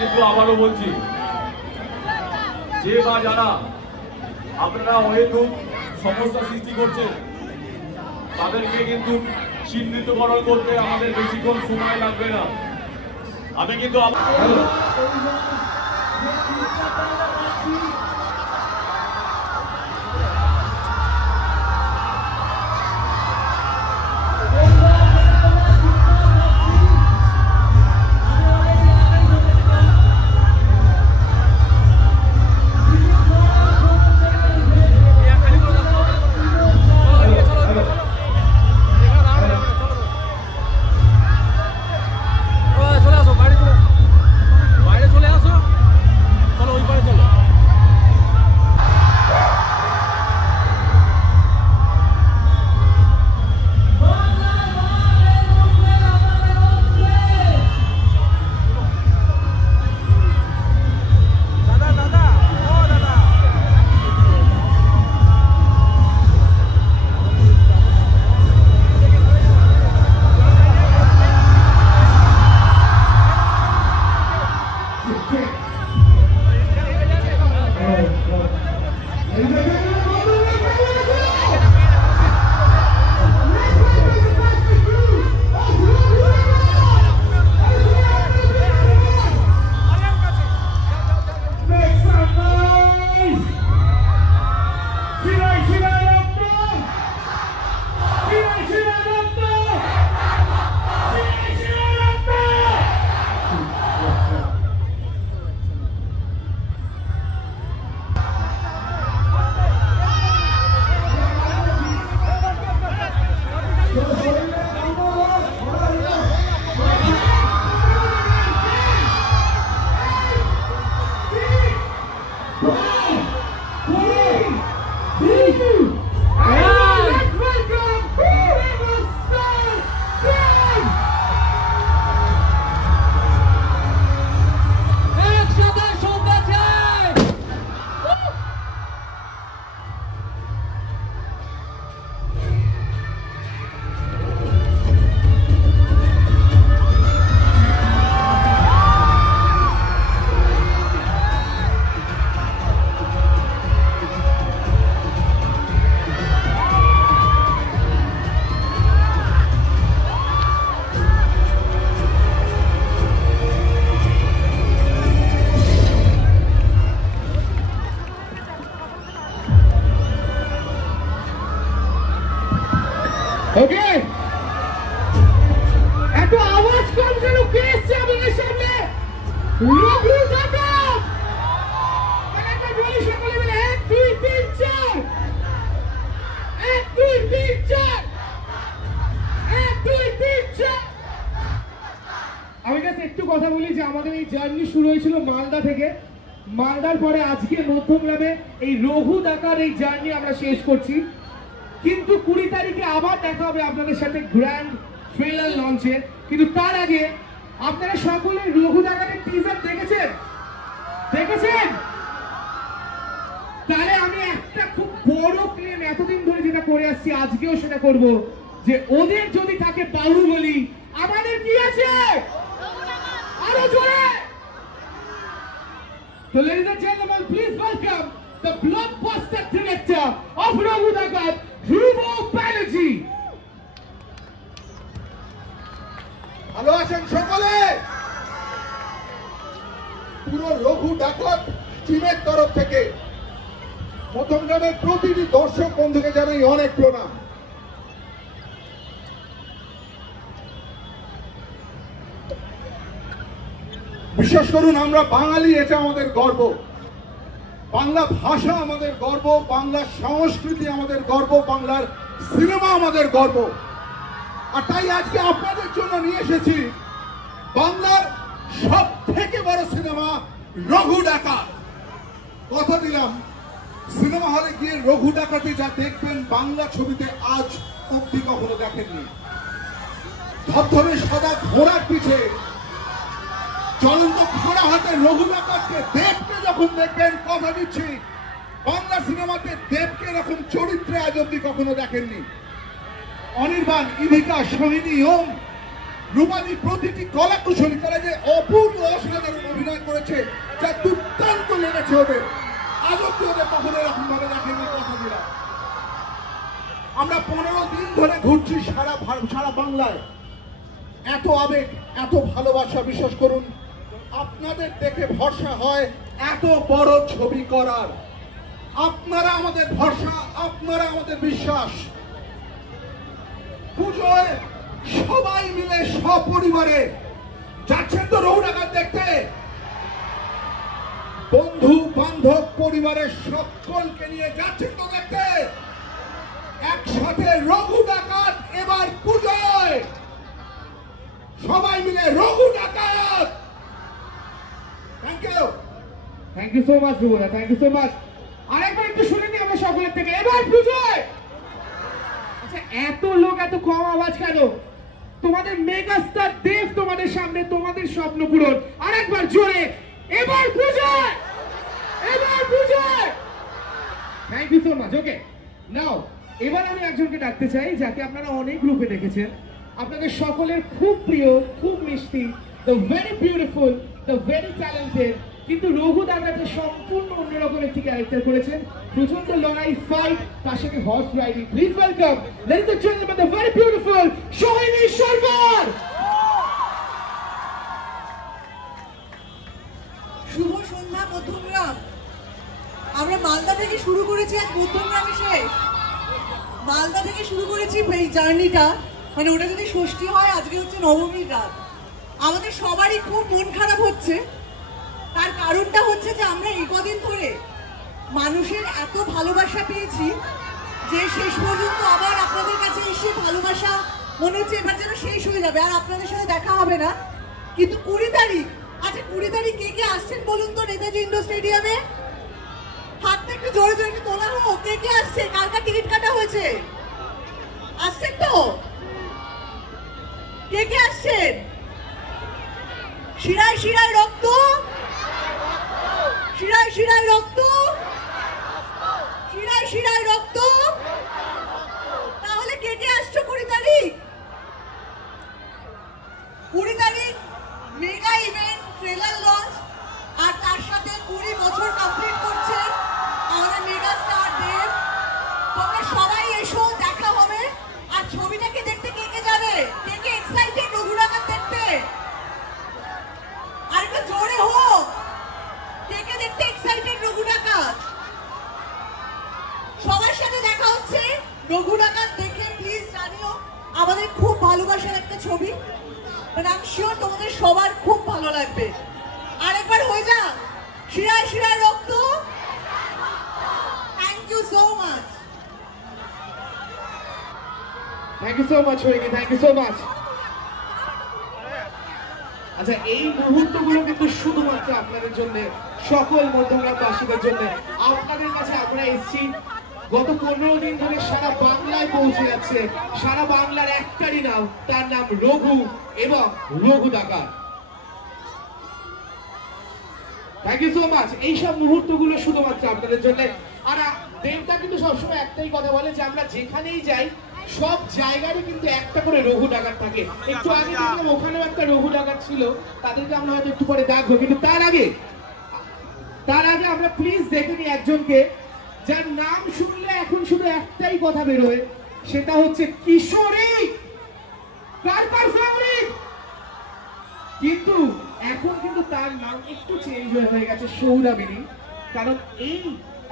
কিন্তু আবারও বলছি, যে বা যারা আপনারা অহেতুক সমস্যা সৃষ্টি করছেন তাদেরকে কিন্তু চিহ্নিতকরণ করতে আমাদের বেশিক্ষণ সময় লাগবে না। আমি কিন্তু এত আওয়াজ কম যেন কে এসছে আমাদের সামনে? রঘু দাদা সকলে মিলে 1 2 3 4 1 2 3 4 1 2 3 4। আমি কাছে একটু কথা বলি যে আমাদের এই জার্নি শুরু হয়েছিল মালদা থেকে। মালদার পরে আজকে মধ্যমগ্রামে এই রঘু দাকার এই জার্নি আমরা শেষ করছি। কিন্তু 20 তারিখে আবার দেখা হবে আপনাদের সাথে গ্র্যান্ড ট্রেলার লঞ্চে। কিন্তু তার আগে আপনারা সকলে রঘু দাকারের টিজার দেখেছেন? তাহলে আমি একটা খুব বড় ক্লেম এতদিন ধরে যেটা করে আসছি আজকেও সেটা করব, যে ওদের যদি থাকে বাহুবলী, আমাদের কি আছে? আরো জোরে। So ladies and gentlemen, please welcome the blockbuster director of Raghu Dakar, Dhruv Banerjee. ভালো আছেন সকলে? পুরো রঘু ডাকার টিমের তরফ থেকে মধ্যমগ্রামের প্রতিটি দর্শক বন্ধুকে জানাই অনেক প্রণাম। বিশ্বাস করুন, আমরা বাঙালি, এটা আমাদের গর্ব। বাংলা ভাষা আমাদের গর্ব, বাংলা সংস্কৃতি আমাদের গর্ব, বাংলার সিনেমা আমাদের গর্ব। আর তাই আজকে আপনাদের জন্য নিয়ে এসেছি বাংলার সব থেকে বড় সিনেমা রঘু ডাকাত। কথা দিলাম, সিনেমা হলে গিয়ে রঘু ডাকাতে যা দেখবেন বাংলা ছবিতে আজ অব্দি কখনো দেখেননি। ধবধবে সাদা ঘোড়ার পিছে জ্বলন্ত ঘোড়া হাতে রঘু ডাকাতকে, দেবকে যখন দেখবেন, কথা দিচ্ছি বাংলা সিনেমাতে দেবকে এরকম চরিত্রে আজ অব্দি কখনো দেখেননি। অনির্বাণ, ইভিকা, সোহিনী, ওম, রূপালী, প্রতিটি কলাকুশলী তারা যে অপূর্ব অসাধারণ অভিনয় করে দেখেছে ওদের, আজ অব্দি ওদের কখনো এরকম ভাবে দেখেনি কথা দিলাম। আমরা 15 দিন ধরে ঘুরছি সারা বাংলায়, এত আবেগ, এত ভালোবাসা, বিশ্বাস করুন আপনাদের দেখে ভরসা হয় এত বড় ছবি করার। আপনারা আমাদের ভরসা, আপনারা আমাদের বিশ্বাস। পুজোয় সবাই মিলে সপরিবারে যাচ্ছেন তো রঘু ডাকাত দেখতে, বন্ধু বান্ধব পরিবারের সকলকে নিয়ে যাচ্ছেন তো দেখতে, একসাথে রঘু ডাকাত এবার পুজোয় সবাই মিলে রঘু ডাকাত। Thank you, thank you so much Rubana, thank you so much. আরেকবার একটু শুনে নিই আমরা সকলের থেকে, এবার পুজোয়। আচ্ছা, এত লোক, এত কম আওয়াজ কেন? তোমাদের মেগাস্টার দেব তোমাদের সামনে, তোমাদের স্বপ্ন পূরণ। আরেকবার জোরে, এবার পুজোয়, এবার পুজোয়। Thank you so much. Okay, now এবার আমি একজনকে ডাকতে চাই যাকে আপনারা অনেক গ্রুপে দেখেছেন, আপনাদের সকলের খুব প্রিয়, খুব মিষ্টি, the very beautiful, the very talented, কিন্তু রঘু দাদাকে সম্পূর্ণ অন্যরকম একটি ক্যারেক্টার করেছেন। প্রচন্ড লড়াই, ফাইট, তার সাথে horse riding. Please welcome ladies and gentleman the very beautiful Sohini Sarkar. শুভ সন্ধ্যা মধ্যমগ্রাম। আমরা মালদা থেকে শুরু করেছি, আজ মধ্যমগ্রামে শেষ। মালদা থেকে শুরু করেছি এই জার্নিটা, মানে ওটা যদি ষষ্ঠী হয়, আজকে হচ্ছে নবমীর রাত। আমাদের সবারই খুব মন খারাপ হচ্ছে। তার কারণটা হচ্ছে যে আমরা এই কদিন ধরে মানুষের এত ভালোবাসা পেয়েছি যে শেষ পর্যন্ত আবার আপনাদের কাছে এসে ভালোবাসা মনে হচ্ছে এবার যেন শেষ হয়ে যাবে, আর আপনাদের সাথে দেখা হবে না। কিন্তু 20 তারিখ, আচ্ছা 20 তারিখ কে কে আসছেন বলুন তো নেতাজি ইন্ডোর স্টেডিয়ামে? হাতটা একটু জোরে জোরে একটু তোলা হোক। কে কে আসছে? কার কার টিকিট কাটা হয়েছে? আসছেন তো? কে কে আসছেন? শিরায় শিরায় রক্ত, শিরায় শিরায় রক্ত, শিরায় শিরায় রক্ত। তাহলে কে কে আসছো 20 তারিখ? 20 তারিখ মেগা ইভেন্ট, ট্রেলার লঞ্চ, আর তার সাথে 20 বছর কমপ্লিট করছে আমাদের মেগা স্টার দেব। তোমরা সবাই এসো, দেখা হবে। আর ছবিটাকে দেখতে কে কে যাবে? কে কে এক্সাইটেড রঘু ডাকাত দেখতে? আর একটু জোরে হোক। কে কে দেখতে এক্সাইটেড রঘু ডাকাত? সবার সাথে দেখা হচ্ছে। রঘু ডাকাত দেখে প্লিজ জানিও, আমাদের খুব ভালোবাসার একটা ছবি, বাট আই এম শিওর তোমাদের সবার খুব ভালো লাগবে। আরেকবার হয়ে যা, শিরায় শিরায় রক্ত। Thank you so much. Thank you so much Sohini, thank you so much. আচ্ছা, এই মুহূর্তগুলো কিন্তু শুধুমাত্র আপনাদের জন্য, সকল মধ্যমগ্রামবাসীদের জন্য। আপনাদের কাছে আমরা এসেছি, গত 15 দিন ধরে সারা বাংলায় পৌঁছে যাচ্ছে। সারা বাংলার একটারই নাম, তার নাম রঘু এবং রঘু ডাকাত। Thank you so much. এইসব মুহূর্তগুলো শুধুমাত্র আপনাদের জন্য। আর দেবটা কিন্তু সবসময় একটাই কথা বলে যে আমরা যেখানেই যাই সব জায়গারই কিন্তু একটা করে রঘু ডাকাত থাকে। একটু আগে দেখলাম ওখানেও একটা রঘু ডাকাত ছিল, তাদেরকে আমরা হয়তো একটু পরে দেখবো, কিন্তু তার আগে আমরা প্লিজ দেখে নিই একজনকে যার নাম শুনলে এখন শুধু একটাই কথা বেরোয়, সেটা হচ্ছে কিশোরী। কার কার ফেভারিট? কিন্তু এখন কিন্তু তার নাম একটু চেঞ্জ হয়ে গেছে, সৌরামিনী। কারণ এই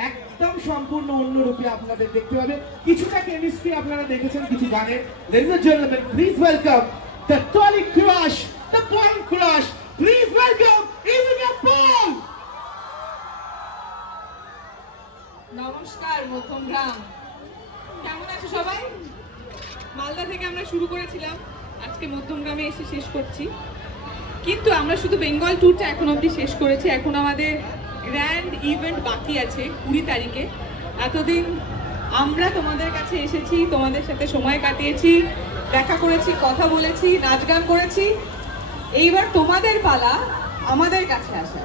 একদম সম্পূর্ণ অন্য রূপে আপনাদের দেখতে পাবে। কিছুটা কেমিস্ট্রি আপনারা দেখেছেন কিছু গানে। Ladies and gentlemen, please welcome the Tolly Crush, the Point Crush. Please welcome Olivia Paul. নমস্কার মধ্যমগ্রাম, কেমন আছো সবাই? মালদা থেকে আমরা শুরু করেছিলাম, আজকে মধ্যমগ্রামে এসে শেষ করছি। কিন্তু আমরা শুধু বেঙ্গল ট্যুরটা এখন অবধি শেষ করেছি। এখন আমাদের গ্র্যান্ড ইভেন্ট বাকি আছে 20 তারিখে। এতদিন আমরা তোমাদের কাছে এসেছি, তোমাদের সাথে সময় কাটিয়েছি, দেখা করেছি, কথা বলেছি, নাচ গান করেছি। এইবার তোমাদের পালা আমাদের কাছে আসা।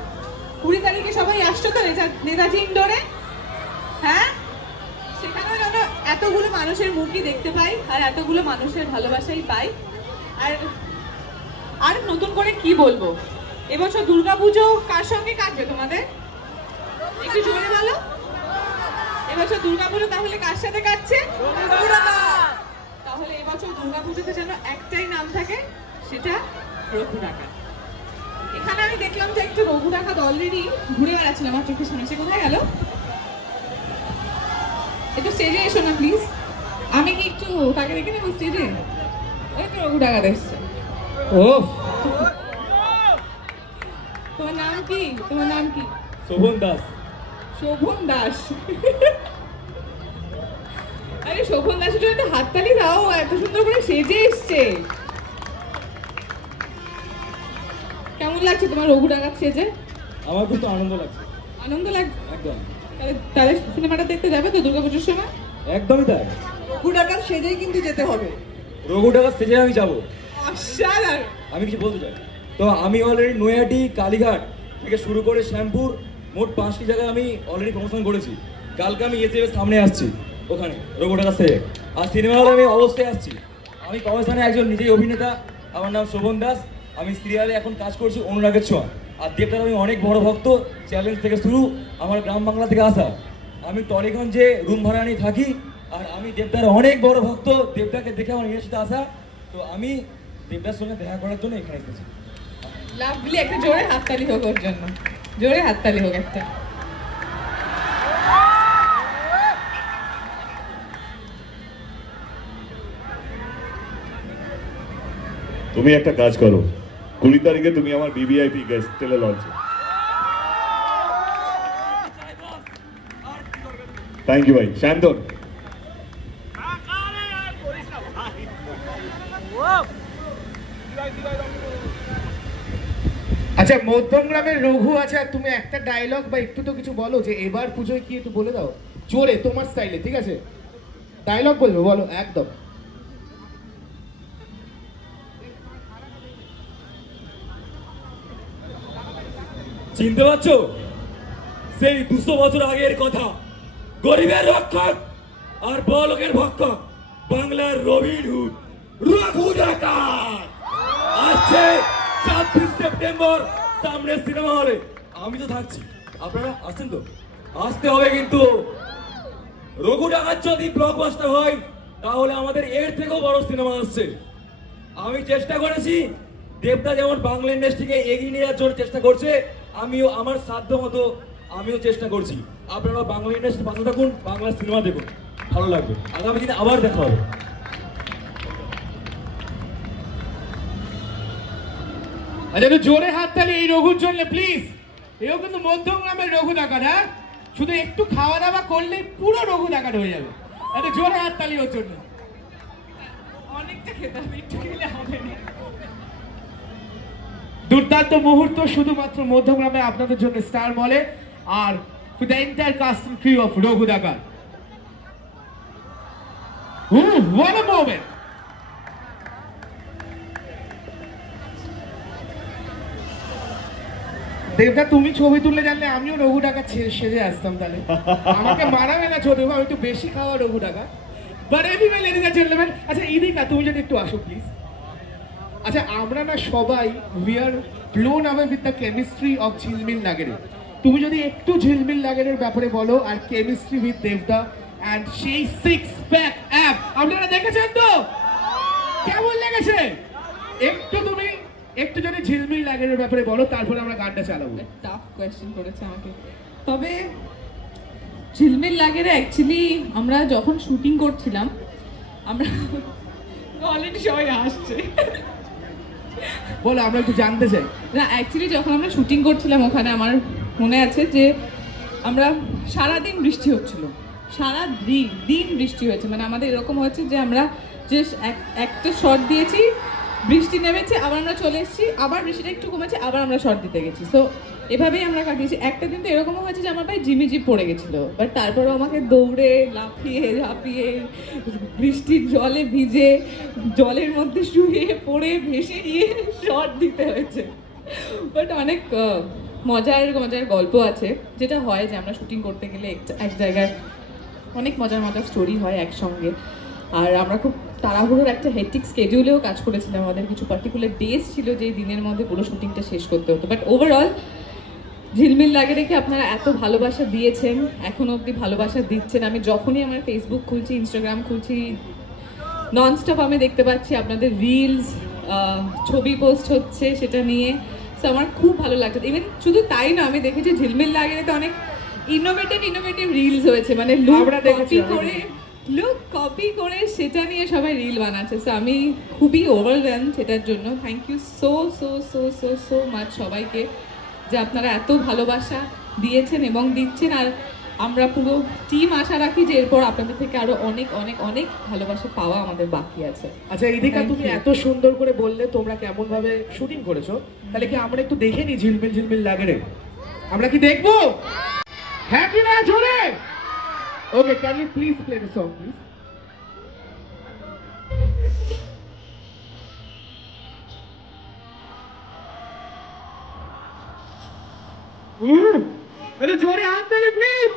20 তারিখে সবাই আসছো তো নেতাজি ইন্ডোরে? হ্যাঁ, সেখানে যেন এতগুলো মানুষের মুখই দেখতে পাই আর এতগুলো মানুষের ভালোবাসাই পাই। আর নতুন করে কি বলবো, এবছর দুর্গাপুজো কার সঙ্গে কাটবে তোমাদের? একটু জোরে বলো। এবছর দুর্গাপুজো তাহলে কার সাথে কাটছে? তাহলে এবছর দুর্গাপুজোতে যেন একটাই নাম থাকে, সেটা রঘু ডাকাত। এখানে আমি দেখলাম যে একটা রঘু ডাকাত অলরেডি ঘুরে বেড়াচ্ছিল আমার চোখের সামনে। সে কোথায় গেল? একটু স্টেজে এসো না প্লিজ। আমি কি একটু তাকে দেখে নেবো স্টেজে? ওই তো রঘু ডাকাত এসছে। ও তোমার নাম কি? তোমার নাম কি? শোভন দাস। শোভন দাস। আরে শোভন দাসের জন্য তো হাততালি দাও, এত সুন্দর করে সেজে এসছে। কেমন লাগছে তোমার রঘু ডাকাত সেজে? আমার খুব আনন্দ লাগছে। আনন্দ লাগছে একদম। তাহলে সিনেমাটা দেখতে যাবে তো দুর্গাপুজোর সময়? একদমই তাই। রঘু ডাকাত সেজেই কিন্তু যেতে হবে। রঘু ডাকাত সেজে আমি যাবো। অসাধারণ। আমি কিছু বলতে চাই। তো আমি অলরেডি নৈহাটি, কালীঘাট থেকে শুরু করে শ্যামপুর, মোট 5টি জায়গায় আমি অলরেডি প্রমোশন করেছি। কালকে আমি এসএফ সামনে আসছি, ওখানে রঘু ডাকাত সেজে। আর সিনেমা হলে আমি অবশ্যই আসছি। আমি কমিশনে একজন নিজেই অভিনেতা, আমার নাম শোভন দাস। আমি সিরিয়ালে এখন কাজ করছি অনুরাগের ছোঁয়া। আর দেবদার আমি অনেক বড় ভক্ত, চ্যালেঞ্জ থেকে শুরু, আমার গ্রাম বাংলা থেকে আসা। আমি টলিগঞ্জে রুম ভাড়া নিয়ে থাকি, আর আমি দেবদার অনেক বড় ভক্ত। দেবদাকে দেখে আমার নিজের সাথে আসা। তো আমি দেবদার সঙ্গে দেখা করার জন্য এখানে এসেছি। লাভলি, একটা জোরে হাততালি হোক ওর জন্য, জোরে হাততালি হোক একটা। তুমি একটা কাজ করো, 20 তারিখে তুমি আমার বিবিআইপি গেস্ট টেলে লঞ্চে। থ্যাংক ইউ ভাই। শান্তন, আচ্ছা, মধ্যমগ্রামের রঘু আছে, আর তুমি একটা ডায়লগ বা একটু তো কিছু বলো যে এবার পুজোয় কি, একটু বলে দাও জোরে তোমার স্টাইলে, ঠিক আছে? ডায়লগ বলবে, বলো একদম। চিনতে পারছো? সেই 200 বছর আগের কথা। গরিবের রক্ষক আর বড়লোকের ভক্ষক, বাংলার রবিনহুড রঘু ডাকাত আসছে 26 সেপ্টেম্বর সামনে সিনেমা হলে। আমি তো থাকছি, আপনারা আসছেন তো? আসতে হবে কিন্তু। রঘু ডাকাত যদি ব্লকবাস্টার হয়, তাহলে আমাদের এর থেকেও বড় সিনেমা আসছে। আমি চেষ্টা করেছি, দেবদা যেমন বাংলা ইন্ডাস্ট্রিকে এগিয়ে নিয়ে যাওয়ার জন্য চেষ্টা করছে, আমিও আমার সাধ্য মতো আমিও চেষ্টা করছি। আপনারা বাংলা ইন্ডাস্ট্রির পাশে থাকুন, বাংলা সিনেমা দেখুন, ভালো লাগবে। আগামী দিনে আবার দেখা হবে। আচ্ছা, একটু জোরে হাততালি এই রঘুর জন্য প্লিজ। এও কিন্তু মধ্যমগ্রামের রঘু ডাকাত। হ্যাঁ, শুধু একটু খাওয়া দাওয়া করলেই পুরো রঘু ডাকাত হয়ে যাবে। আচ্ছা, জোরে হাততালি ওর জন্য। অনেকটা খেতে হবে, একটু খেলে হবে না। দুর্দান্ত মুহূর্ত শুধুমাত্র মধ্যমগ্রামে আপনাদের জন্য স্টার মলে, আর for the entire cast and crew of Raghu ডাকাত। What a moment! দেবদা, তুমি ছবি তুললে জানলে আমিও রঘু ডাকাত সেজে আসতাম। তাহলে আমাকে মারাবে না ছোট, আমি একটু বেশি খাওয়া রঘু ডাকাত। But anyway ladies and gentleman, আচ্ছা ইদিকা তুমি যদি একটু আসো প্লিজ। আচ্ছা, আমরা না সবাই we are blown away with the chemistry of ঝিলমিল লাগেরে। তুমি যদি একটু ঝিলমিল লাগেরের ব্যাপারে বলো, আর কেমিস্ট্রি উইথ দেবদা অ্যান্ড সেই 6 প্যাক অ্যাপ আপনারা দেখেছেন তো? কেমন লেগেছে? তুমি একটু যদি ঝিলমিল লাগেরের ব্যাপারে বলো, তারপরে আমরা গানটা চালাবো। টাফ কোয়েশ্চেন করেছে আমাকে। তবে ঝিলমিল লাগেরে অ্যাকচুয়ালি আমরা যখন শুটিং করছিলাম, আমরা অলরেডি সবাই আসছে, বলো, আমরা একটু জানতে চাই। না অ্যাকচুয়ালি যখন আমরা শুটিং করছিলাম ওখানে, আমার মনে আছে যে আমরা সারাদিন বৃষ্টি হচ্ছিল, সারা দিন বৃষ্টি হয়েছে। মানে আমাদের এরকম হয়েছে যে আমরা যে একটা শট দিয়েছি, বৃষ্টি নেমেছে, আবার আমরা চলে এসেছি, আবার বৃষ্টিটা একটু কমেছে, আবার আমরা শট দিতে গেছি। সো এভাবেই আমরা কাটিয়েছি। একটা দিন তো এরকমও হয়েছে যে আমার পায়ে জিমিজি পড়ে গেছিলো, বাট তারপরেও আমাকে দৌড়ে লাফিয়ে ঝাঁপিয়ে বৃষ্টির জলে ভিজে জলের মধ্যে শুয়ে পড়ে ভেসে নিয়ে শট দিতে হয়েছে। বাট অনেক মজার গল্প আছে, যেটা হয় যে আমরা শুটিং করতে গেলে এক জায়গায় অনেক মজার স্টোরি হয় একসঙ্গে। আর আমরা খুব তাড়াহুড়োর একটা হেক্টিক স্কেডিউলেও কাজ করেছিলাম। আমাদের কিছু পার্টিকুলার ডেজ ছিল যে দিনের মধ্যে পুরো শুটিংটা শেষ করতে হতো। বাট ওভারঅল ঝিলমিল লাগে রেখে আপনারা এত ভালোবাসা দিয়েছেন, এখনো অবধি ভালোবাসা দিচ্ছেন। আমি যখনই আমার ফেসবুক খুলছি, ইনস্টাগ্রাম খুলছি, ননস্টপ আমি দেখতে পাচ্ছি আপনাদের রিলস, ছবি পোস্ট হচ্ছে সেটা নিয়ে। সো আমার খুব ভালো লাগছে। ইভেন শুধু তাই না, আমি দেখেছি ঝিলমিল লাগে রেতে অনেক ইনোভেটিভ রিলস হয়েছে, মানে লুক কপি করে সেটা নিয়ে সবাই রিল বানাচ্ছে। সো আমি খুবই ওভারওয়েলম সেটার জন্য। Thank you so so so so so much সবাইকে, যে আপনারা এত ভালোবাসা দিয়েছেন এবং দিচ্ছেন। আর আমরা পুরো টিম আশা রাখি যে এরপর আপনাদের থেকে আরো অনেক অনেক অনেক ভালোবাসা পাওয়া আমাদের বাকি আছে। আচ্ছা ইদিকা, তুমি এত সুন্দর করে বললে তোমরা কেমন ভাবে শুটিং করেছো, তাহলে কি আমরা একটু দেখে নি ঝিলমিল ঝিলমিল লাগে রে? আমরা কি দেখবো? হ্যাঁ কি না জোরে? Okay, can you please play the song please? अरे जोरे हाथ दे प्लीज।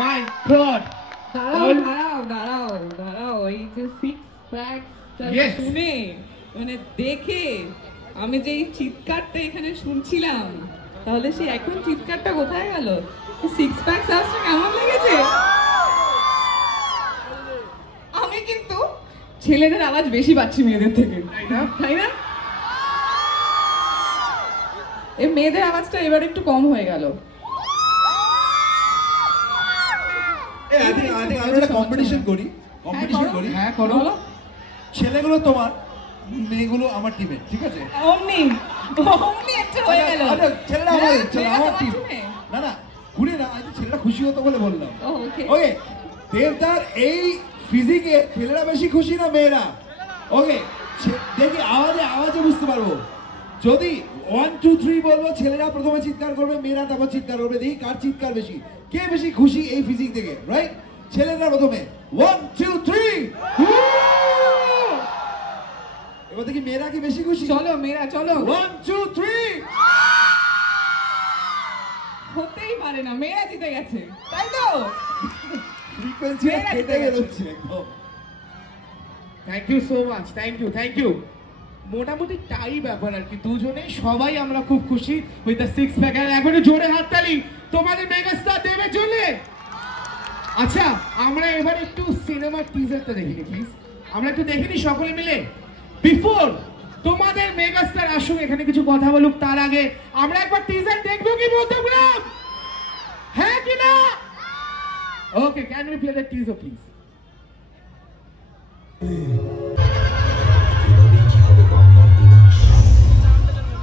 Fine, good. দাঁড়াও, এই যে সিক্স প্যাক Yes. শুনে, মানে দেখে আমি যে এই চিৎকারটা এখানে শুনছিলাম, তাহলে সে এখন চিৎকারটা কোথায় গেল? সিক্স প্যাক আসছে কেমন লেগেছে? আমি কিন্তু ছেলেদের আওয়াজ বেশি পাচ্ছি মেয়েদের থেকে, তাই না? এই মেয়েদের আওয়াজটা এবার একটু কম হয়ে গেল। কম্পিটিশন করি। হ্যাঁ করো। ছেলেগুলো তোমার, মেয়েগুলো আমার টিমে, ঠিক আছে? অমনি একটা হয়ে গেল। ছেলেরা আমাদের, ছেলেরা আমার টিম। না ঘুরে না, আমি ছেলেরা খুশি হতো বলে বললাম। ওকে, দেবদার এই ফিজিকে ছেলেরা বেশি খুশি না মেয়েরা? ওকে, দেখি আওয়াজে বুঝতে পারবো। যদি 1 2 3 বলবো, ছেলেরা প্রথমে চিৎকার করবে, মেয়েরা তারপর চিৎকার করবে। দেখি কার চিৎকার বেশি, কে বেশি খুশি এই ফিজিক থেকে, রাইট? ছেলেরা প্রথমে 1 2 3। এবার দেখি মেয়েরা কি বেশি খুশি। চলো মেয়েরা, চলো। 1 2 3। হতেই পারে না, মেয়েরা জিতে গেছে, তাই তো? ফ্রিকোয়েন্সি কেটে যাচ্ছে একদম। Thank you so much, thank you. মোটামুটি তাই ব্যাপার আর কি, দুজনেই সবাই আমরা খুব খুশি উইথ দ্য সিক্স প্যাক। আর এখন জোরে হাততালি তোমাদের মেগাস্টার দেবের জন্য। আচ্ছা, আমরা এবার একটু সিনেমার টিজারটা দেখিনি প্লিজ? আমরা একটু দেখিনি সকলে মিলে, বিফোর তোমাদের মেগাস্টার আসুক এখানে কিছু কথা বলুক, তার আগে আমরা একবার টিজার দেখবো কি মধ্যগ্রাম? হ্যাঁ কি না? Okay, can we play the teaser please?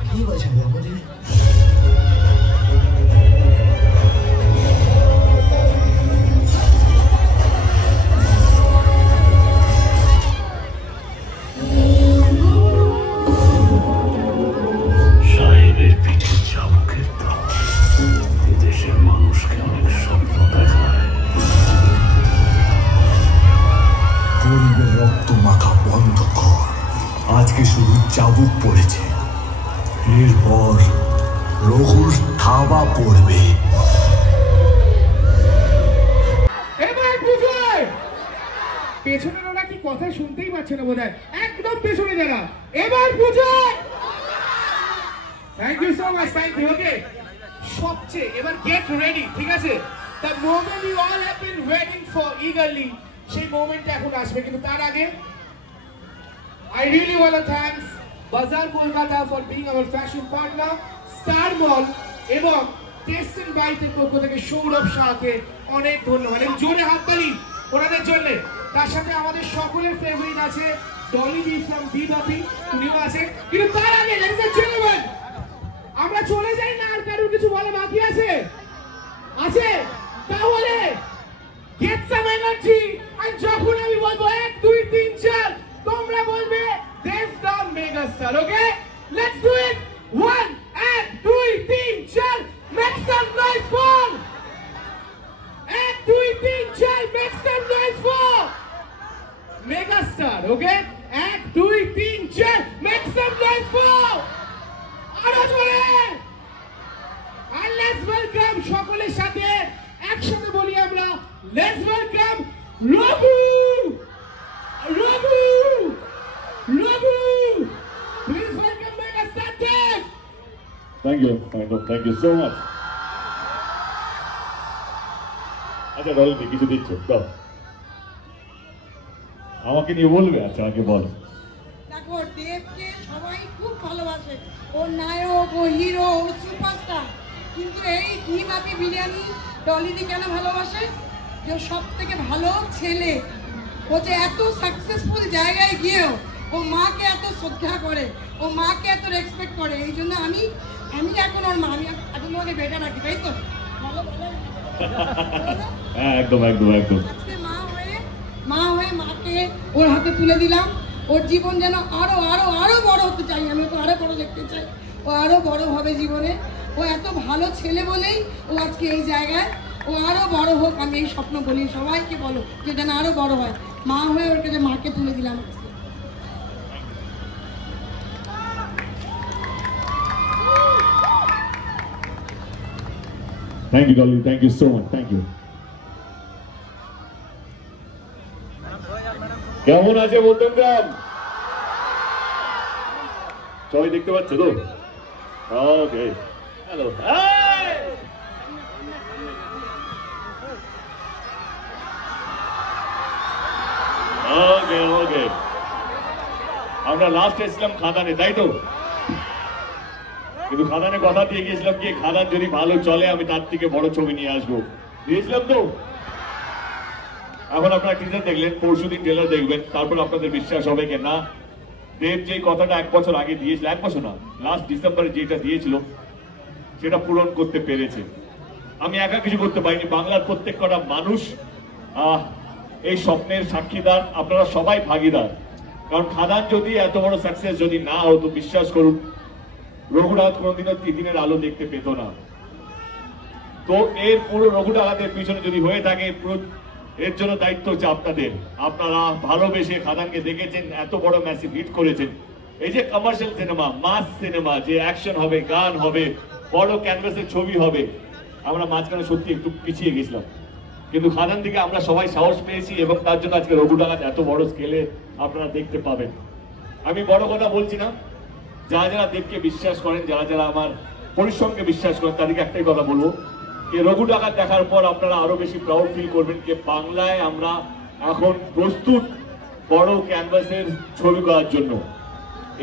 কি বাঁচাবে আমাদের? সাহেবের পিঠে চাবুকের দাগ এদেশের মানুষকে অনেক স্বপ্ন দেখায়। গরিবের রক্ত মাখা বন্ধ কর। আজকে শুধু চাবুক পড়েছে, এরপর রঘুর থাবা পড়বে। এবার বুঝায় পেছনের ওরা কি কথা শুনতেই পাচ্ছে না বোধহয়, একদম পেছনে যারা। এবার বুঝায়। Thank you so much, thank you. Okay, সবচেয়ে এবার গেট রেডি, ঠিক আছে? The moment you all have been waiting for eagerly, সেই মোমেন্টটা এখন আসবে। কিন্তু তার আগে I really want to thank Bazaar Kolkata for being our fashion partner, Star Mall এবং টেস্ট এন্ড বাইটের পক্ষ থেকে সৌরভ শাহকে অনেক ধন্যবাদ। জোরে হাততালি ওনাদের জন্য। তার সাথে আমাদের সকলের ফেভারিট আছে ডলি বি ফ্রম বিবাপি, উনিও আছে। কিন্তু তার আগে ladies and gentlemen, আমরা চলে যাই না, আর কারোর কিছু বলা বাকি আছে? তাহলে get some energy, আর যখন আমি বলবো 1 2 3 4 তোমরা বলবে দেবদার megastar. Okay, let's do it. 1 2 3 আমাদের সাথে একসাথে বলি আমরা, let's welcome Raghu. Raghu, Raghu, please welcome mega star টেক। Thank you so much. আচ্ছা ডলবি কিছু দিচ্ছ দাও, আমাকে নিয়ে বলবে? আচ্ছা আগে বল। দেখো, দেবকে সবাই খুব ভালোবাসে, ও নায়ক, ও হিরো, ও সুপারস্টার। কিন্তু এই ঘিবাপি বিরিয়ানি ডলিদি কেন ভালোবাসে? যে সব থেকে ভালো ছেলে, ও যে এত সাকসেসফুল জায়গায় গিয়েও ও মাকে এত শ্রদ্ধা করে, ও মাকে এত রেসপেক্ট করে। এই জন্য আমি এখন ওর মা, আমি এখন তোমাকে বেটা রাখি, তাই তো? ভালো ভালো হ্যাঁ একদম একদম একদম। আজকে মা হয়ে মাকে ওর হাতে তুলে দিলাম। ওর জীবন যেন আরো আরো আরো বড় হতে চাই, আমি ওকে আরো বড় দেখতে চাই। ও আরো বড় হবে জীবনে। ও এত ভালো ছেলে বলেই ও আজকে এই জায়গায়। ও আরো বড় হোক, আমি এই স্বপ্ন বলি। সবাইকে বলো যে যেন আরো বড় হয়। মা হয়ে ওর কাছে মাকে তুলে দিলাম। Thank you Dolly, thank you so much, thank you. কেমন আছে মধ্যমগ্রাম? সবাই দেখতে পাচ্ছে তো? ওকে, হ্যালো। ওকে ওকে, আমরা লাস্ট এসেছিলাম খাদানে, তাই তো? কিন্তু খাদানে কথা দিয়ে গিয়েছিলাম কি খাদান যদি ভালো চলে আমি তার থেকে বড় ছবি নিয়ে আসবো, দিয়েছিলাম তো। এখন আপনারা টিজার দেখলেন, পরশুদিন ট্রেলার দেখবেন, তারপর আপনাদের বিশ্বাস হবে কি না দেব যে কথাটা 1 বছর আগে দিয়েছিল, 1 বছর না, লাস্ট ডিসেম্বরে যেটা দিয়েছিল সেটা পূরণ করতে পেরেছে। আমি একা কিছু করতে পারিনি, বাংলার প্রত্যেক কটা মানুষ এই স্বপ্নের সাক্ষীদার, আপনারা সবাই ভাগীদার। কারণ খাদান যদি এত বড় সাকসেস যদি না হতো, বিশ্বাস করুন রঘুনাথ কোনোদিনও তিতিনের আলো দেখতে পেত না। তো এর পুরো রঘুনাথের পিছনে যদি হয়ে থাকে, এর জন্য দায়িত্ব হচ্ছে আপনাদের। আপনারা ভালোবেসে খাদানকে দেখেছেন, এত বড় ম্যাসিভ হিট করেছেন। এই যে কমার্শিয়াল সিনেমা, মাস সিনেমা, যে অ্যাকশন হবে, গান হবে, বড় ক্যানভাসের ছবি হবে, আমরা মাঝখানে সত্যি একটু পিছিয়ে গেছিলাম। কিন্তু খাদান থেকে আমরা সবাই সাহস পেয়েছি এবং তার জন্য আজকে রঘুনাথ এত বড় স্কেলে আপনারা দেখতে পাবেন। আমি বড় কথা বলছি না, যারা যারা দেবকে বিশ্বাস করেন, যারা যারা আমার পরিশ্রমকে বিশ্বাস করেন, তাদেরকে একটাই কথা বলবো, যে রঘু ডাকাত দেখার পর আপনারা আরো বেশি প্রাউড ফিল করবেন যে বাংলায় আমরা এখন প্রস্তুত বড় ক্যানভাসের ছবি করার জন্য।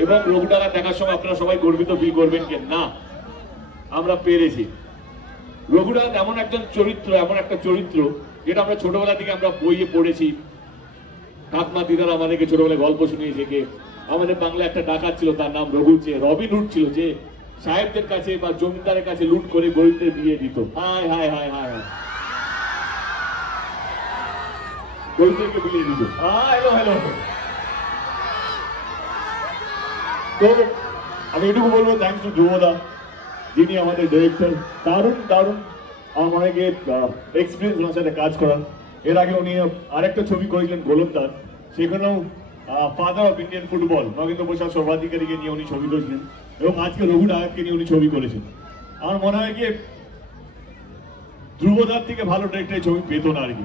এবং রঘু ডাকাত দেখার সময় আপনারা সবাই গর্বিত ফিল করবেন যে না, আমরা পেরেছি। রঘু ডাকাত এমন একজন চরিত্র, এমন একটা চরিত্র যেটা আমরা ছোটবেলা থেকে আমরা বইয়ে পড়েছি। ঠাকুমা দিদারা আমাদেরকে ছোটবেলায় গল্প শুনিয়েছে যে আমাদের বাংলা একটা ডাকাত ছিল, তার নাম রঘু, যে রবিনহুড ছিল, যে সাহেবদের কাছে বা জমিদারের কাছে লুট করে গরিবদের বিয়ে দিত। হায় হায় হায় হায় হায়, গরিবদেরকে বিয়ে দিত। Hello hello. তো আমি এটুকু বলবো, থ্যাংকস টু ধ্রুবদা, যিনি আমাদের ডিরেক্টর। দারুণ দারুণ আমার অনেকে এক্সপিরিয়েন্স ওনার সাথে কাজ করার। এর আগে উনি আরেকটা ছবি করেছিলেন গোলন্দাজ, সেখানেও father of Indian football Nagendra Prasad সর্বাধিকারীকে নিয়ে উনি ছবি করেছিলেন, এবং আজকে রঘু ডাকাতকে নিয়ে উনি ছবি করেছেন। আমার মনে হয় কি ধ্রুবদার থেকে ভালো ডিরেক্টর ছবি পেত না আর কি।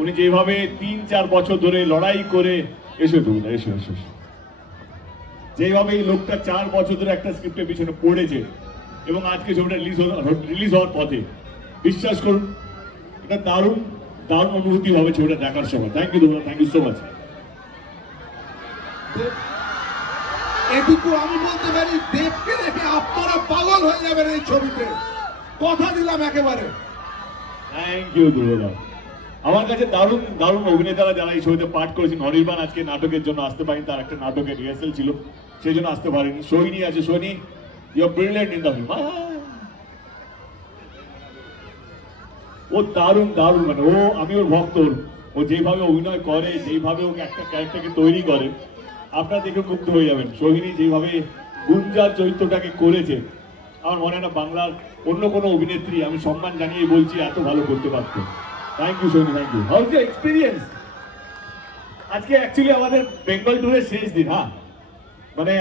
উনি যেভাবে 3-4 বছর ধরে লড়াই করে এসে ধ্রুবদা এসে এসে যেভাবে এই লোকটা 4 বছর ধরে একটা স্ক্রিপ্টের পিছনে পড়েছে এবং আজকে ছবিটা রিলিজ হওয়ার পথে, বিশ্বাস করুন এটা দারুণ দারুণ অনুভূতি হবে ছবিটা দেখার সময়। থ্যাংক ইউ ধ্রুবদা, থ্যাংক ইউ সো মাচ। এটুকু আমি বলতে পারি, দেবকে দেখে আপনারা পাগল হয়ে যাবেন এই ছবিতে, কথা দিলাম একেবারে। থ্যাংক ইউ ধ্রুবদা। আমার কাছে দারুণ দারুণ অভিনেতারা যারা এই ছবিতে পাঠ করেছেন। অনির্বাণ আজকে নাটকের জন্য আসতে পারেনি, তার একটা নাটকের রিহার্সাল ছিল, সেই জন্য আসতে পারেনি। সোহিনী আছে, Sohini you are brilliant in the film. ও দারুণ দারুণ, মানে ও, আমি ওর ভক্ত। ও যেভাবে অভিনয় করে, যেভাবে ওকে একটা ক্যারেক্টারকে তৈরি করে, আপনারা দেখে মুগ্ধ হয়ে যাবেন। সোহিনী যেভাবে গুঞ্জার চরিত্রটাকে করেছে, আমার মনে হয় না বাংলার অন্য কোনো অভিনেত্রী, আমি সম্মান জানিয়ে বলছি, এত ভালো করতে পারত। Thank you Sohini, thank you. How is the experience? আজকে অ্যাকচুয়ালি আমাদের বেঙ্গল ট্যুরের শেষ দিন। হ্যাঁ, মানে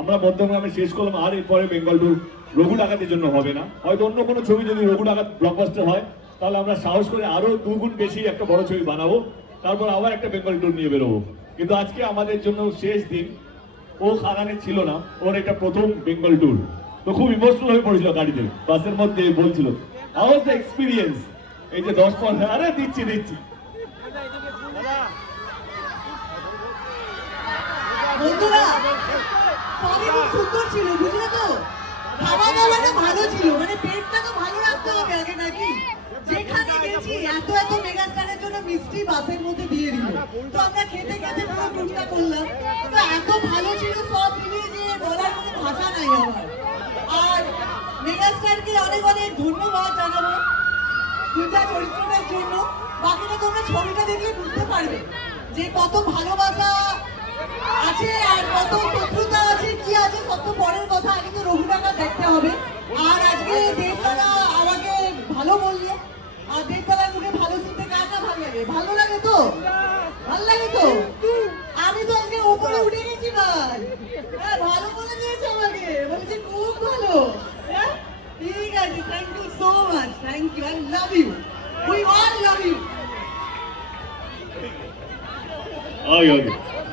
আমরা মধ্যমগ্রামে শেষ করলাম, আর এরপরে বেঙ্গল ট্যুর রঘু ডাকাতের জন্য হবে না, হয়তো অন্য কোনো ছবি যদি রঘু ডাকাত ব্লকবাস্টার হয় তাহলে আমরা সাহস করে আরো 2 গুণ বেশি একটা বড় ছবি বানাবো, তারপর আবার একটা বেঙ্গল ট্যুর নিয়ে বেরোবো। কিন্তু আজকে আমাদের জন্য শেষ দিন, ও খাদানে ছিল না, ওর এটা প্রথম বেঙ্গল ট্যুর, তো খুব ইমোশনাল হয়ে পড়েছিল গাড়িতে, বাসের মধ্যে বলছিল হাউ ওয়াজ দ্য এক্সপিরিয়েন্স। এই যে 10-15 আরে দিচ্ছি বন্ধুরা সবই খুব সুন্দর ছিল, বুঝলে তো? খাওয়া দাওয়াটা ভালো ছিল, মানে পেটটা তো ভালো রাখতে হবে আগে নাকি? যেখানে গেছি এত মেগাস্টারের জন্য মিষ্টি বাসের মধ্যে দিয়ে দিল, তো আমরা খেতে খেতে পুরো টুকটা করলাম, তো এত ভালো ছিল সব মিলিয়ে যে বলার কোনো ভাষা নাই আমার। আর মেগাস্টারকে অনেক ধন্যবাদ জানাবো দুটা চরিত্রটার জন্য। বাকিটা তোমরা ছবিটা দেখলে বুঝতে পারবে যে কত ভালোবাসা আছে আর কত শত্রুতা আছে, কি আছে সব তো পরের কথা, আগে তো রঘু ডাকাত দেখতে হবে। আর আজকে দেবতলা আমাকে ভালো বললে, আর দেবতলার মুখে ভালো শুনতে কার না ভালো লাগে? ভালো লাগে তো? ভালো লাগে তো? আমি তো আজকে উপরে উঠে গেছি ভাই, হ্যাঁ ভালো বলে দিয়েছে আমাকে, বলেছে খুব ভালো। হ্যাঁ ঠিক আছে, thank you so much, thank you, I love you, we all love you.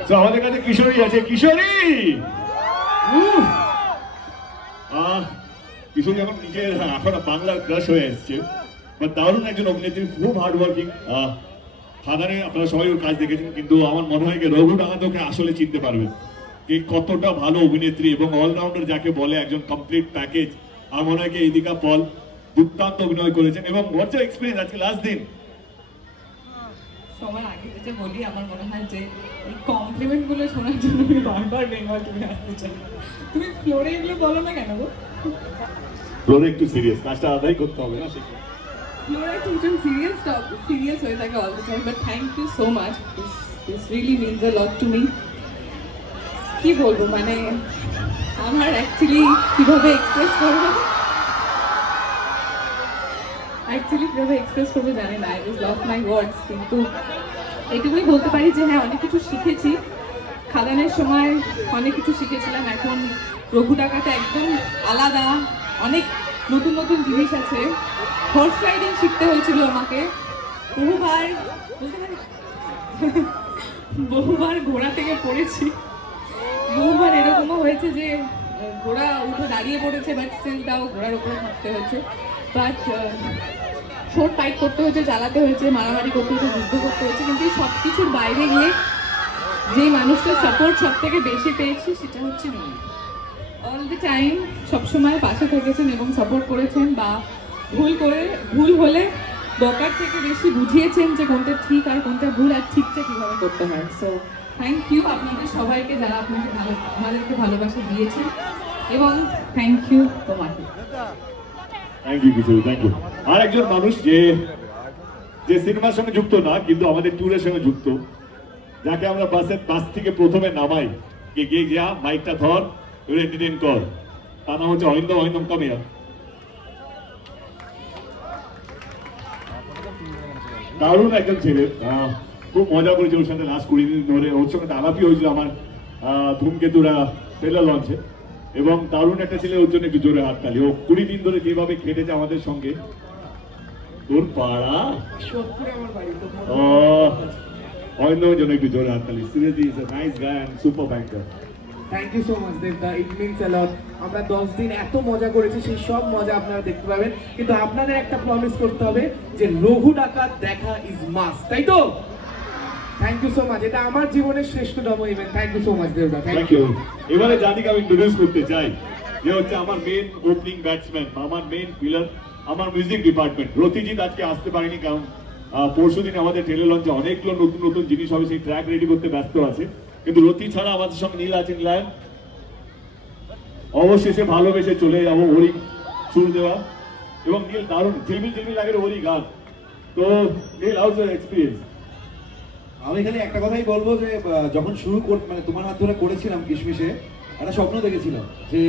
তো আমাদের কাছে কিশোরী আছে, কিশোরী কিশোরী এখন নিজের এখন বাংলার ক্রাশ হয়ে এসছে, দারুণ একজন অভিনেত্রী, খুব হার্ড ওয়ার্কিং। খাদানে আপনারা সবাই ওর কাজ দেখেছেন, কিন্তু আমার মনে হয় রঘু ডাকাত ওকে আসলে চিনতে পারবে যে কতটা ভালো অভিনেত্রী এবং অলরাউন্ডার যাকে বলে, একজন কমপ্লিট প্যাকেজ। আমার মনে হয় ইদিকা পল দুর্দান্ত অভিনয় করেছেন। এবং হোয়াটস ইউর এক্সপেরিয়েন্স আজকে লাস্ট দিন? সবার আগে যেটা বলি, আমার মনে হয় যে এই কমপ্লিমেন্ট গুলো শোনার জন্য আমি বারবার বেঙ্গল ট্যুরে আসতে চাই। তুমি ফ্লোরে এগুলো বলো না কেন গো? ফ্লোরে একটু সিরিয়াস, কাজটা আদায় করতে হবে না, সেটা ফ্লোরে একটু সিরিয়াস হয়ে থাকে all the time, but thank you so much, this really means a lot to me. কি বলবো, মানে আমার অ্যাকচুয়ালি কিভাবে এক্সপ্রেস করবো জানি না, আই জাস্ট লস মাই ওয়ার্ডস। কিন্তু এটুকুই বলতে পারি যে হ্যাঁ, অনেক কিছু শিখেছি খাদানের সময়, অনেক কিছু শিখেছিলাম। এখন রঘু ডাকাতে একদম আলাদা, অনেক নতুন নতুন জিনিস আছে। হর্স রাইডিং শিখতে হয়েছিল আমাকে, বহুবার ঘোড়া থেকে পড়েছি, বহুবার এরকমও হয়েছে যে ঘোড়া উঠে দাঁড়িয়ে পড়েছে, বাট স্টিল তাও ঘোড়ার উপরে থাকতে হয়েছে। বাট শোট ফাইট করতে হয়েছে, চালাতে হয়েছে, মারামারি করতে হয়েছে, যুদ্ধ করতে হয়েছে, কিন্তু এই সব কিছুর বাইরে গিয়ে যে মানুষটার সাপোর্ট সব থেকে বেশি পেয়েছি সেটা হচ্ছে মিমি। অল দ্য টাইম সবসময় পাশে থেকেছেন এবং সাপোর্ট করেছেন, বা ভুল হলে বকার থেকে বেশি বুঝিয়েছেন যে কোনটা ঠিক আর কোনটা ভুল, আর ঠিকটা কিভাবে করতে হয়। সো থ্যাংক ইউ আপনাদের সবাইকে যারা আমাদেরকে ভালোবাসা দিয়েছেন, এবং থ্যাংক ইউ তোমাকে। Thank you Kishori, thank you. আর একজন মানুষ যে সিনেমার সঙ্গে যুক্ত না, কিন্তু আমাদের ট্যুরের সঙ্গে যুক্ত, যাকে আমরা বাস থেকে প্রথমে নামাই, গিয়ে যা মাইকটা ধর, এন্টারটেইন কর, তার নাম হচ্ছে অরিন্দম কামিয়া। দারুণ একজন ছেলে, খুব মজা করেছে ওর সাথে লাস্ট 20 দিন ধরে। ওর সঙ্গে আলাপই হয়েছিল আমার ধূমকেতুরা ট্রেলার লঞ্চে, এবং দারুণ একটা ছেলে, ওর জন্য একটু জোরে হাততালি। ও 20 দিন ধরে যেভাবে খেটেছে আমাদের সঙ্গে। তোর পাড়া অরিন্দমের জন্য একটু জোরে হাততালি। Seriously is a nice guy and super banker. Thank you so much Debda, it means a লট। আমরা 10 দিন এত মজা করেছি, সেই সব মজা আপনারা দেখতে পাবেন, কিন্তু আপনাদের একটা প্রমিস করতে হবে যে রঘু ডাকাত দেখা ইজ মাস্ট, তাই তো? থ্যাংক ইউ সো মাচ, এটা আমার জীবনের শ্রেষ্ঠতম event. Thank you so much Debda, thank you. এবারে জানিকে আমি ইন্ট্রোডিউস করতে চাই, যে হচ্ছে আমার মেন ওপেনিং ব্যাটসম্যান, আমার মেন পিলার, আমার মিউজিক ডিপার্টমেন্ট। রতিজিৎ আজকে আসতে পারেনি, কারণ পরশুদিন আমাদের ট্রেলার লঞ্চে অনেকগুলো নতুন জিনিস হবে, সেই ট্র্যাক রেডি করতে ব্যস্ত আছে। কিন্তু রতি ছাড়া আমাদের সঙ্গে নীল আছেন, লায়ন। অবশেষে ভালোবেসে চলে যাবো ওরই সুর দেওয়া, এবং নীল দারুণ ঝিলমিল লাগে ওরই গান। তো নীল, হাউজ ইউর এক্সপিরিয়েন্স? আমি এখানে একটা কথাই বলবো যে যখন শুরু মানে তোমার হাত ধরে করেছিলাম কিশমিশে, একটা স্বপ্ন দেখেছিলাম যে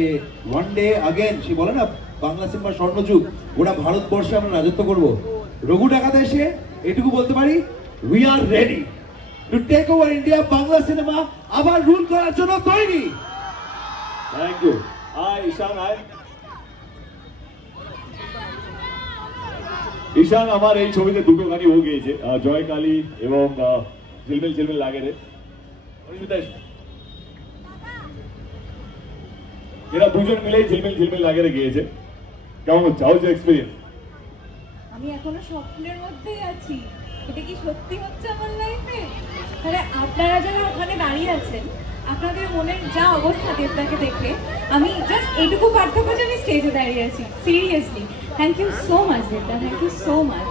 ওয়ান ডে আগেন, সে বলে না বাংলা সিনেমার স্বর্ণযুগ, গোটা ভারতবর্ষে আমরা রাজত্ব করব। রঘু ডাকাতে এসে এটুকু বলতে পারি, we are ready to take over India. Bangla cinema আবার রুল করার জন্য তৈরি। Thank you. ঈশান, ঈশান আমার এই ছবিতে দুটো গানই ও গেয়েছে, জয় কালী এবং ঝিলমিল ঝিলমিল লাগে রে। এরা দুজন মিলেই ঝিলমিল ঝিলমিল লাগে রে গেয়েছে। কেমন হচ্ছে? How is your experience? আমি এখনো স্বপ্নের মধ্যেই আছি, এটা কি সত্যি হচ্ছে আমার লাইফে? মানে আপনারা যারা ওখানে দাঁড়িয়ে আছেন, আপনাদের মনের যা অবস্থা দেবদাকে দেখে, আমি জাস্ট এইটুকু পার্থক্য যে আমি স্টেজে দাঁড়িয়ে আছি। Seriously thank you so much Debda, thank you so much.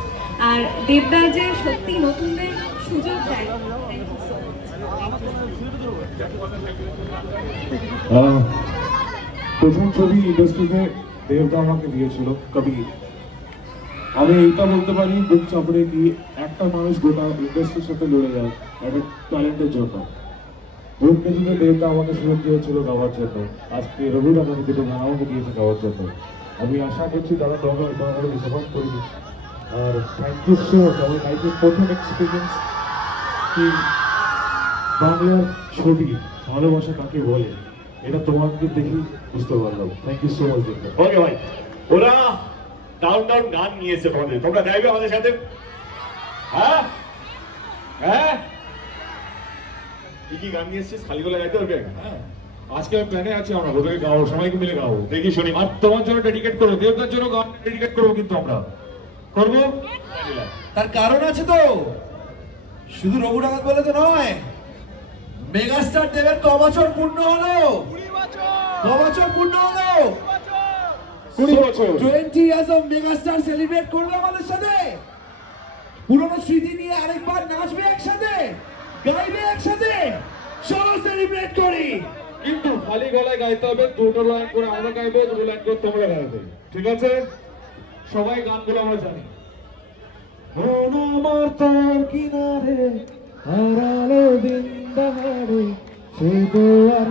আর দেবদা যে সত্যি নতুনদের সুযোগ দেয়, থ্যাংক ইউ সো মাচ। প্রথম ছবি ইন্ডাস্ট্রিতে দেবদা আমাকে দিয়েছিল কবির। আমি এইটা বলতে পারি বুক চাপড়ে কি একটা মানুষ গোটা ইন্ডাস্ট্রির সাথে লড়ে যায় একটা ট্যালেন্টের জন্য। ধূমকেতুতে দেবদা আমাকে সুযোগ দিয়েছিল গাওয়ার জন্য, আজকে রবি আমাকে দুটো গান আমাকে দিয়েছে গাওয়ার জন্য। আমি আশা করছি তারা তোমাকে ডিসঅ্যাপয়েন্ট করিনি। আর থ্যাংক ইউ সো মাচ। আমার লাইফের প্রথম এক্সপিরিয়েন্স কি বাংলার ছবি ভালোবাসা কাকে বলে, এটা তোমাকে দেখি বুঝতে পারলাম। থ্যাংক ইউ সো মাচ দেবদা। ওকে ভাই, ওরা ডাউন ডাউন গান নিয়েছে তোমাদের, তোমরা গাইবে আমাদের সাথে? হ্যাঁ হ্যাঁ, কি কি গান নিয়ে এসছিস? খালি গলা গাইতে পারবে? হ্যাঁ, আজকে আমি প্ল্যানে আছি, আমরা ওদেরকে গাবো, সবাইকে মিলে গাবো। দেখি শুনি। আর তোমার জন্য ডেডিকেট করবো, দেবদার জন্য গান ডেডিকেট করবো, কিন্তু আমরা করবো। তার কারণ আছে তো, শুধু রঘু ডাকাত বলে তো নয়। মেগাস্টার দেবের ক বছর পূর্ণ হলো? 20 বছর। 20 ইয়ার্স অফ মেগাস্টার সেলিব্রেট করবে আমাদের সাথে। পুরনো স্মৃতি নিয়ে আরেকবার নাচবে একসাথে, গাইবে একসাথে। চলো সেলিব্রেট করি। কিন্তু খালি গলায় গাইতে হবে, দুটো লাইন করে আমরা গাইবো, দুটো লাইন করে তোমরা গাইবে, ঠিক আছে? সবাই গানগুলো আমরা জানি। মন আমার তার কিনারে হারালো দিন বাহারে, সে তো আর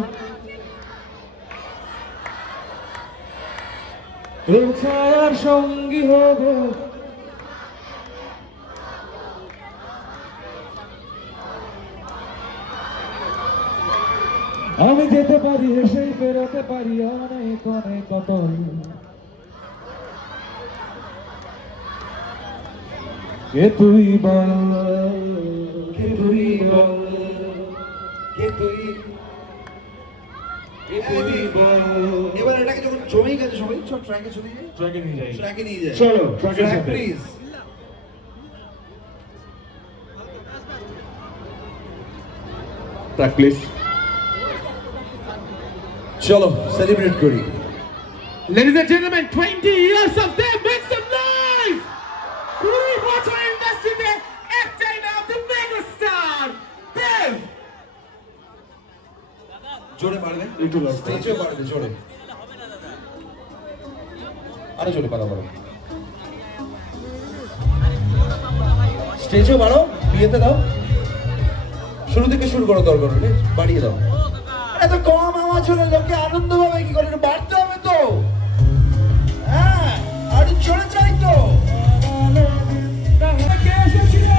ছায়ার সঙ্গী হবে। আমি যেতে পারি, হেসেই ফেরাতে পারি অনেক অনেক কত। কে তুই বল, কে তুই বল, কে তুই বল। এবার এটাকে যখন জমেই গেছে সবাই, সব ট্র্যাকে চলে যায়, ট্র্যাকে নিয়ে যাই, ট্র্যাকে নিয়ে যায়। চলো ট্র্যাকের ট্র্যাক সাথে প্লিজ। Track please. চলো সেলিব্রেট করি। Ladies and gentlemen, 20 years of them, make some noise! 20 বছর ইন্ডাস্ট্রিতে একটাই নাম, the megastar, দেব। জোরে পারবে? একটু লড়। স্টেজে পারবে জোরে। আরো জোরে পারো, পারো। স্টেজে পারো, বিয়েতে দাও। শুরু থেকে শুরু করো, দরকার হলে বাড়িয়ে দাও। এত কম আওয়াজ হলে লোকে আনন্দ পাবে কি করে? বাড়তে হবে তো। হ্যাঁ, আরো জোরে চাই তো। কে এসেছিল?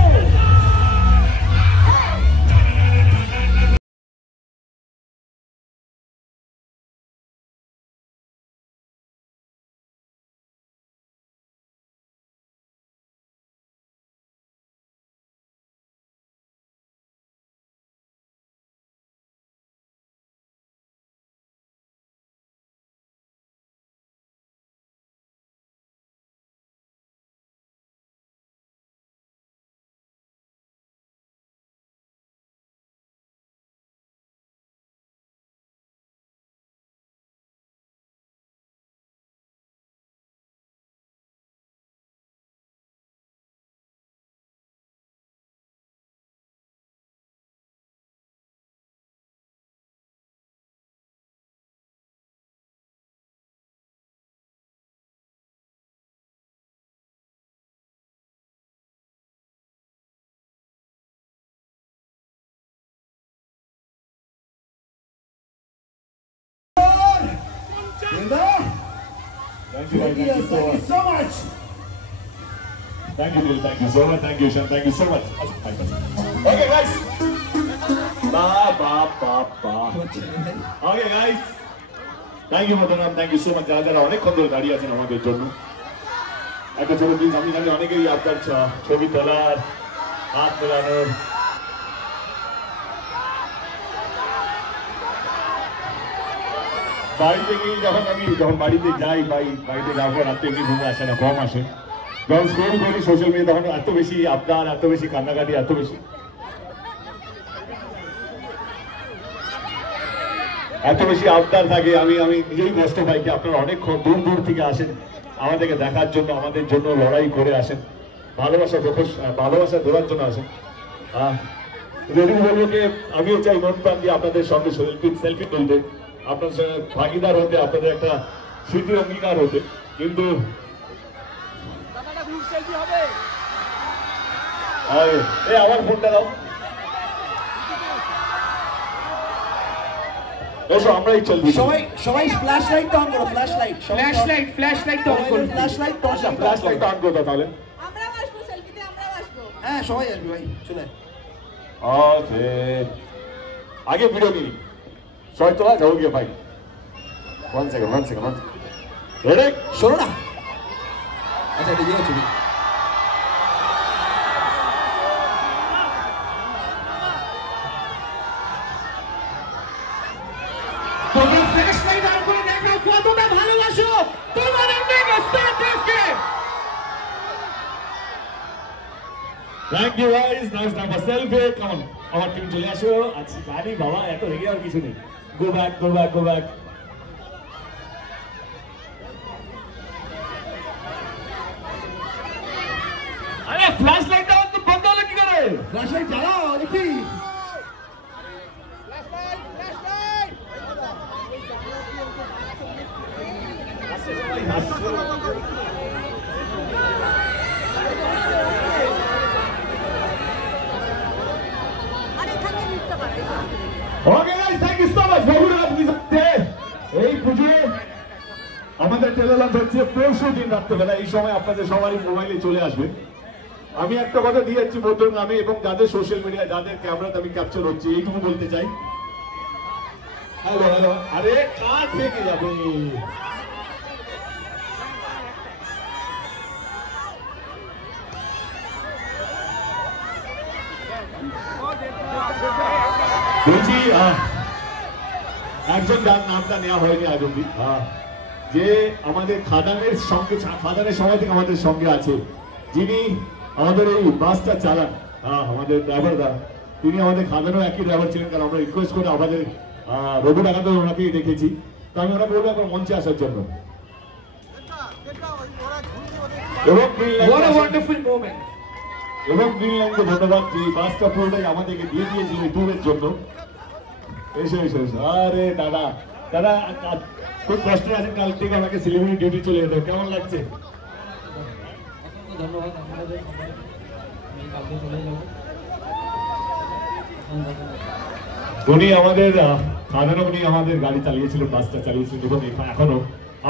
Thank you so much. Thank you, Dil. Thank you so much. Thank you, Ishan. Thank you so much. Okay, guys. Okay, guys. Thank you, Madanam. Thank you so much. যারা যারা অনেকক্ষণ ধরে দাঁড়িয়ে আছেন আমাদের জন্য। একটা ছবি প্লিজ। আমি জানি অনেকেই আপনার ছবি তোলার, হাত তোলানোর। বাড়িতে গিয়ে যখন বাড়িতে যাই, বাড়িতে যাওয়ার পর রাত্রে এমনি ঘুম আসে না, কম আসে। যখন স্ক্রোল করি সোশ্যাল মিডিয়া তখন এত বেশি আপনার, এত বেশি কান্নাকাটি, এত বেশি আবদার থাকে। আমি নিজেই কষ্ট পাই কি আপনারা অনেক দূর দূর থেকে আসেন আমাদেরকে দেখার জন্য, আমাদের জন্য লড়াই করে আসেন, ভালোবাসা দেওয়ার জন্য আসেন। যদি বলবো যে আমিও চাই মন প্রাণ দিয়ে আপনাদের সঙ্গে সেলফি তুলতে, আপনার সঙ্গে ভাগিদার হতে, আপনাদের একটা স্মৃতির অঙ্গীকার হতে, কিন্তু আমার ফোনটা দাও। এসো আমরাই চলবি। সবাই ফ্ল্যাশ লাইট অন করো, ফ্ল্যাশ লাইট অন করো, ফ্ল্যাশ লাইট অন করো তাহলে। আমরাও আসবো সেলফিতে, আমরাও আসবো। হ্যাঁ সবাই আসবে ভাই, চলে। ওকে, আগে ভিডিও নিই, শর্ট তোলা যাও গিয়ে ভাই। ওয়ান সেকেন্ড রেডি, শোনো না। আচ্ছা এটা দিয়ে ছবি। তোমরা ফ্ল্যাশ লাইট অন করে দেখাও কতটা ভালোবাসো তোমাদের মেগা স্টার দেশকে। Thank you guys, nice time for selfie. Come on, আমার টিম চলে আসো। আচ্ছা গাড়ি বাবা, এত রেগে আর কিছু নেই। Go back. আরে ফ্ল্যাশ লাইটটা তো বন্ধ হলো কি করে? ফ্ল্যাশ লাইট জ্বালাও দেখি। Okay guys, thank you so much. এই পুজোয় আমাদের ট্রেলার লঞ্চ হচ্ছে পরশু দিন রাত্রেবেলা। এই সময় আপনাদের সবারই মোবাইলে চলে আসবে। আমি একটা কথা দিয়ে যাচ্ছি মধ্যমগ্রামে এবং যাদের সোশ্যাল মিডিয়া, যাদের ক্যামেরাতে আমি ক্যাপচার হচ্ছে, এইটুকু বলতে চাই। হ্যালো, আরে কার থেকে যাবে? বলছি একজন যার নামটা নেওয়া হয়নি আজ অব্দি, যে আমাদের খাদানের সময় থেকে আমাদের সঙ্গে আছে, যিনি আমাদের এই বাসটা চালান, আমাদের ড্রাইভার দা, তিনি আমাদের খাদানও একই ড্রাইভার ছিলেন। কারণ আমরা রিকোয়েস্ট করে আমাদের রঘু ডাকাতে ওনাকেই দেখেছি। তো আমি ওনাকে বলবো আপনার মঞ্চে আসার জন্য। এবং গ্রিন লাইনকে ধন্যবাদ, যে বাসটা পুরোটাই আমাদেরকে দিয়ে দিয়েছিল এই ট্যুরের জন্য। এসো। আরে দাদা খুব কষ্ট আছেন, কাল থেকে আমাকে শিলিগুড়ি ডিউটি চলে যেত, কেমন লাগছে? ধন্যবাদ। উনি আমাদের উনি আমাদের গাড়ি চালিয়েছিলেন, বাসটা চালিয়েছিলেন। এবং এখনো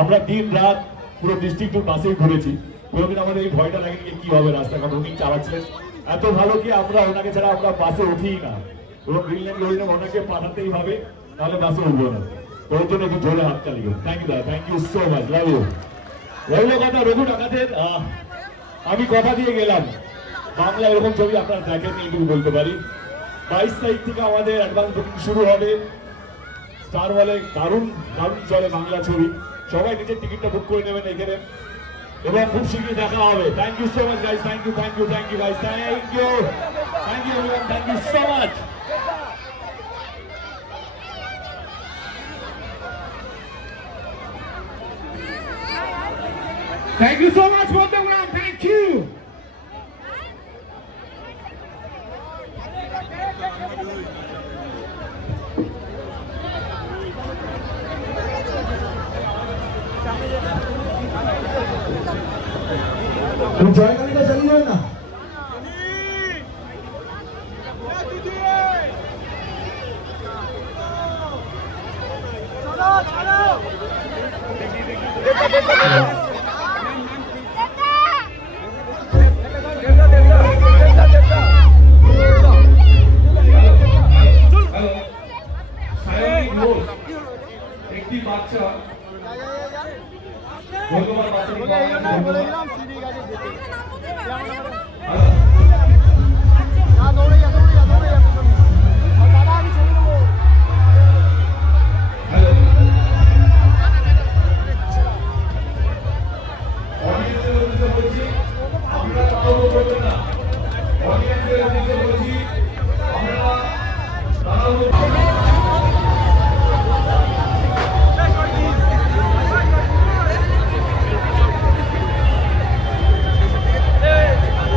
আমরা দিন রাত পুরো ডিস্ট্রিক্ট বাসেই ঘুরেছি, কোনোদিন আমাদের এই ভয়টা লাগেনি কি হবে রাস্তা, কারণ উনি চালাচ্ছিলেন এত ভালো কি আমরা ওনাকে ছাড়া আমরা বাসে উঠিই না। এবং গ্রিন লাইন বললেন ওনাকে পাঠাতেই হবে, তাহলে বাসে উঠবো না। ওর জন্য একটু জোরে হাত চালিয়ে। থ্যাংক ইউ দাদা, thank you so much, love you. রইল কথা রঘু ডাকাতের, আমি কথা দিয়ে গেলাম বাংলা এরকম ছবি আপনারা দেখেন, এইটুকু বলতে পারি। 22 তারিখ থেকে আমাদের অ্যাডভান্স বুকিং শুরু হবে। স্টার ওয়ালে দারুণ চলে বাংলা ছবি, সবাই নিজের টিকিটটা বুক করে নেবেন এখানে, এবং খুব শীঘ্রই দেখা হবে। Thank you so much guys, thank you guys, thank you everyone, thank you so much. Thank you so much, Mothergram. Thank you. জয়গাড়িটা চালিয়ে যাবে না? একটি বাচ্চা ধন্যবাদ বাচ্চাকে